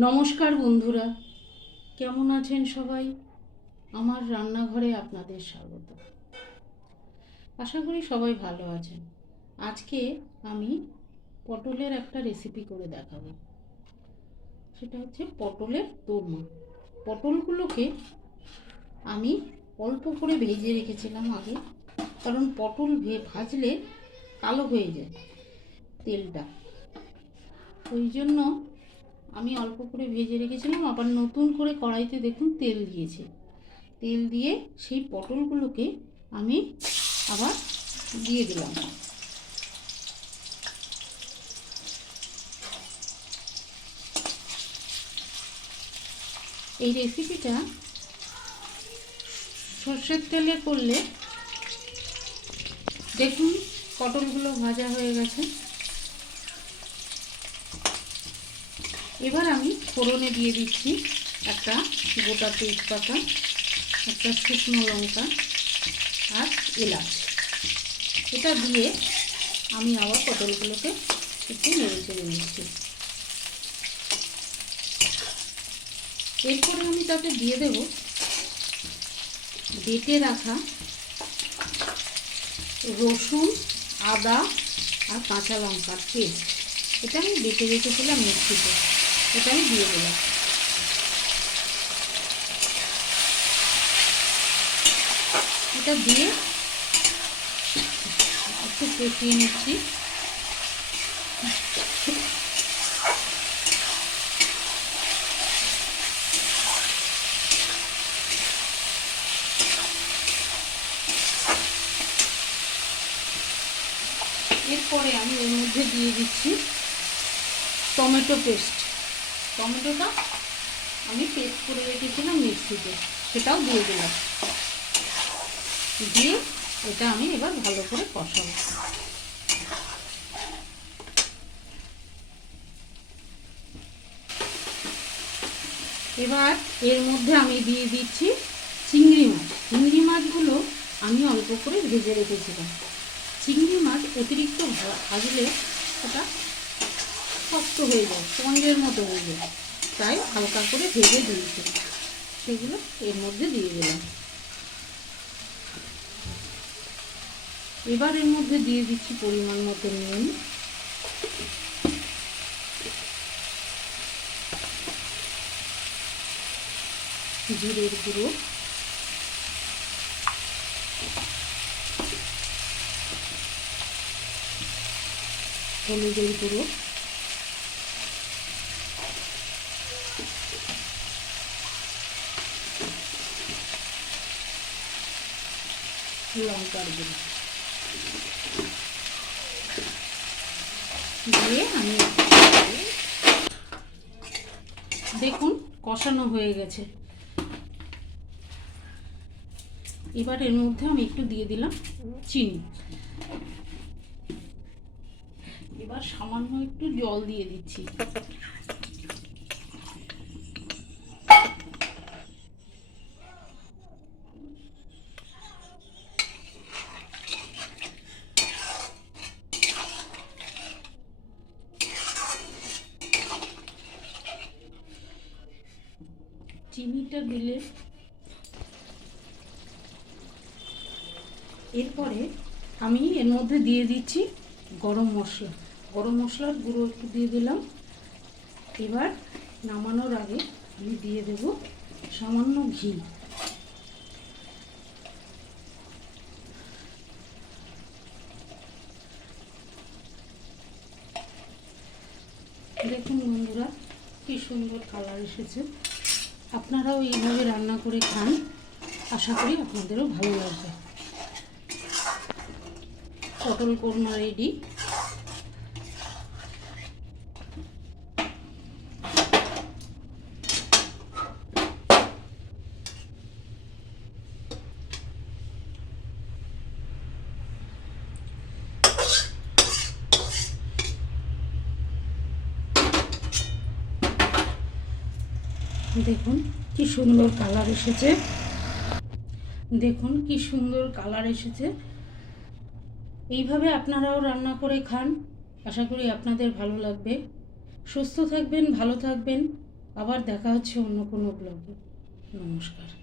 নমস্কার বন্ধুরা, কেমন আছেন সবাই? আমার রান্নাঘরে আপনাদের স্বাগত। আশা করি সবাই ভালো আছেন। আজকে আমি পটলের একটা রেসিপি করে দেখাবো। সেটা হচ্ছে পটলের দোরমা। পটলগুলোকে আমি অল্প করে ভেজে রেখেছিলাম আগে, কারণ পটল ভে ভাজলে কালো হয়ে যায় তেলটা। ওই জন্য আমি অল্প করে ভেজে রেখেছিলাম, আবার নতুন করে কড়াইতে দেখুন তেল দিয়েছে। তেল দিয়ে সেই পটলগুলোকে আমি আবার দিয়ে দিলাম। এই রেসিপিটা সর্ষের তেলে করলে দেখুন পটলগুলো ভাজা হয়ে গেছে। এবার আমি ফোড়নে দিয়ে দিচ্ছি একটা গোটা তেজপাতা, একটা শুকনো লঙ্কা আর এলাচ। এটা দিয়ে আমি আবার পটলগুলোকে একটু নেড়ে চেড়ে নিচ্ছি। এরপরে আমি তাতে দিয়ে দেব বেটে রাখা রসুন, আদা আর কাঁচা লঙ্কার পেস্ট। এটা আমি বেটে রেখেছিলাম মিক্সিতে। এটা আমি দিয়ে দিলাম। এটা দিয়ে একটু কষিয়ে নিচ্ছি। এরপরে আমি এর মধ্যে দিয়ে দিচ্ছি টমেটো পেস্ট। টমেটোটা আমি পেস্ট করে রেখেছিলাম মিক্সিতে, সেটাও দিয়ে দিলাম। দিয়ে এটা আমি এবার ভালো করে কষাবো। এবার এর মধ্যে আমি দিয়ে দিচ্ছি চিংড়ি মাছ। চিংড়ি মাছগুলো আমি অল্প করে ভেজে রেখেছিলাম। চিংড়ি মাছ অতিরিক্ত ভাজলে ওটা শক্ত হয়ে যায় স্পঞ্জের মতো হয়ে যায়। তাই হালকা করে ভেজে দিয়েছি। সেগুলো এর মধ্যে দিয়ে দিলাম। এবার এর মধ্যে দিয়ে দিচ্ছি পরিমাণ মতো নুন। জিরের গুঁড়ো। হলুদের গুঁড়ো। লঙ্কার গুঁড়ো দিয়ে আমি দেখুন, কষানো হয়ে গেছে। এবার এর মধ্যে আমি একটু দিয়ে দিলাম চিনি। এবার সামান্য একটু জল দিয়ে দিচ্ছি। চিনিটা দিলে এরপরে আমি এর মধ্যে দিয়ে দিচ্ছি গরম মশলা। গরম মশলার গুঁড়ো একটু দিয়ে দিলাম। এবার নামানোর আগে আমি দিয়ে দেব সামান্য ঘি। দেখুন বন্ধুরা, কি সুন্দর কালার এসেছে। আপনারাও এইভাবে রান্না করে খান। আশা করি আপনাদেরও ভালো লাগবে। পটল কোরমা রেডি দেখুন কি সুন্দর কালার এসেছে। দেখুন কি সুন্দর কালার এসেছে। এইভাবে আপনারাও রান্না করে খান। আশা করি আপনাদের ভালো লাগবে। সুস্থ থাকবেন, ভালো থাকবেন। আবার দেখা হচ্ছে অন্য কোনো ব্লগে নমস্কার।